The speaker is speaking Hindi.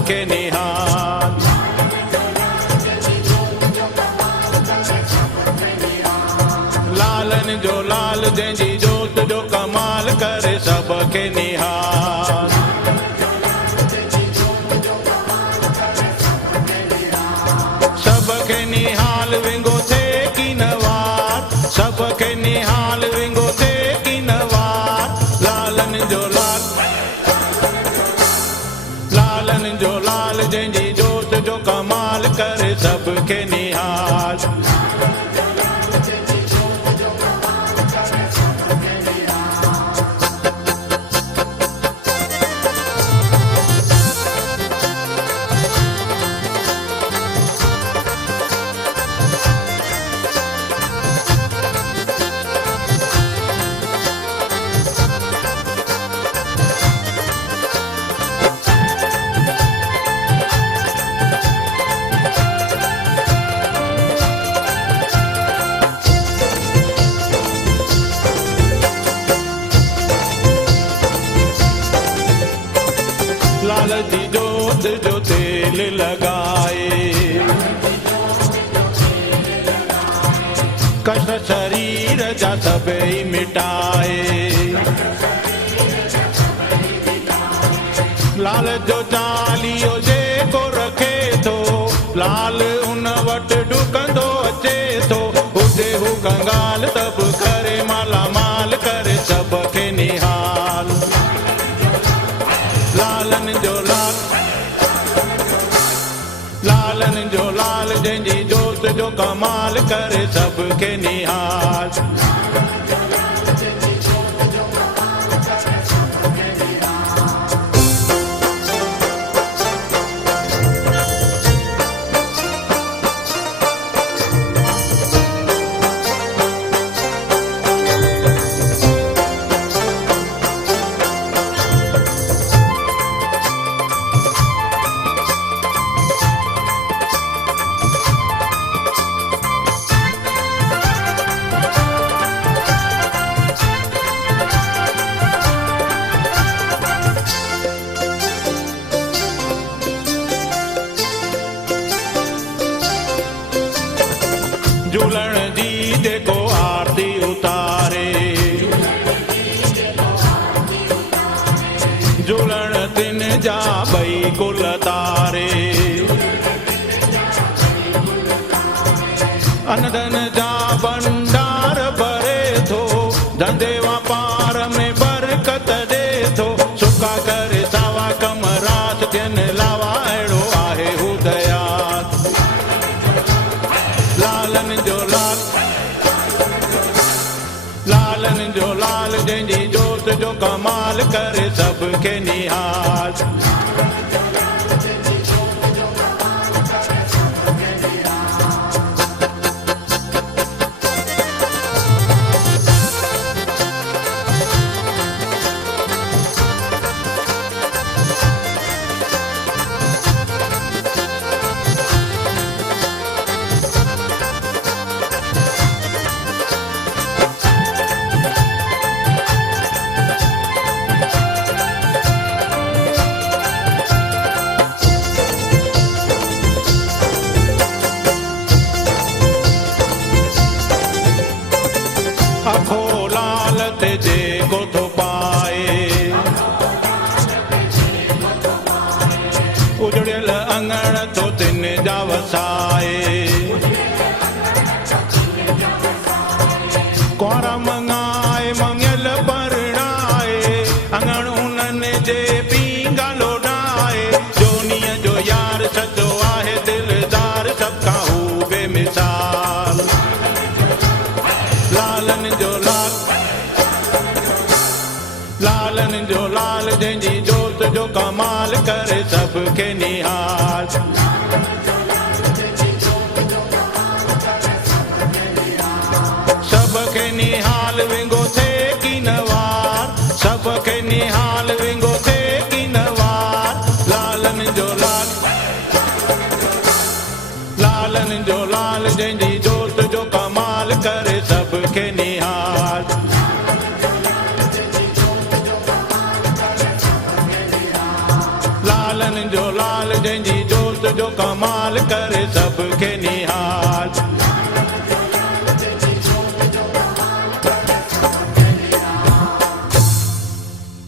सबके निहाल। लालन जो लाल जंहिंजी जोत जो कमाल करे सबके निहाल। सबके निहाल विंगो थे की नवार, सबके निहाल विंगो थे की नवार। लालन जो लाल, लालन जो लाल जंहिंजी जोत जो कमाल करे सबके निहाल। लाल जी जोत जो तेल लगाए, कष्ट शरीर जा सबई मिटाए। लाल जो चालीहो जेको रखे थो, लाल उन वटि डुकंदो अचे थो। हुजे हू कंगाल तब करे माला माल करे सबके निहाल। लालन जो लाल, लालन जो लाल जंहिंजी जोत जो कमाल करे सबके निहाल। झूलण जी जेको आरती उतारे, झूलण तिन जा ॿई कुल तारे। अनधन जा भंडार भरे थो, धंधे वापार में बरकत ॾे थो। सुका करे सावा कम रात थियनि लावा, अहिड़ो आहे हू दयाल। लालन जो लाल, लालन जो लाल जंहिंजी जोत जो कमाल करे सबके निहाल। अखो लाल ते जेको थो पाए, उजड़ियल अंगण तो तिन जा वसाए। कुंवारा मंगाए मंगियल परणाए, अंगण उन्हनि जे पींगा लोॾाए। जोनीअ जो यार सचो आहे दिलदार, सबका हू बेमिसाल। लालन जो लाल, लालन जो लाल जंहिंजी जोत जो कमाल करे सबके निहाल। सबके निहाल विंगो थे की नवार, सबके निहाल विंगो थे की नवार। लालन जो लाल, लालन जो लाल जंहिंजी जोत जो कमाल करे सबके निहाल। लाल लालन जो लाल जंहिंजी जोत जो कमाल करे सबके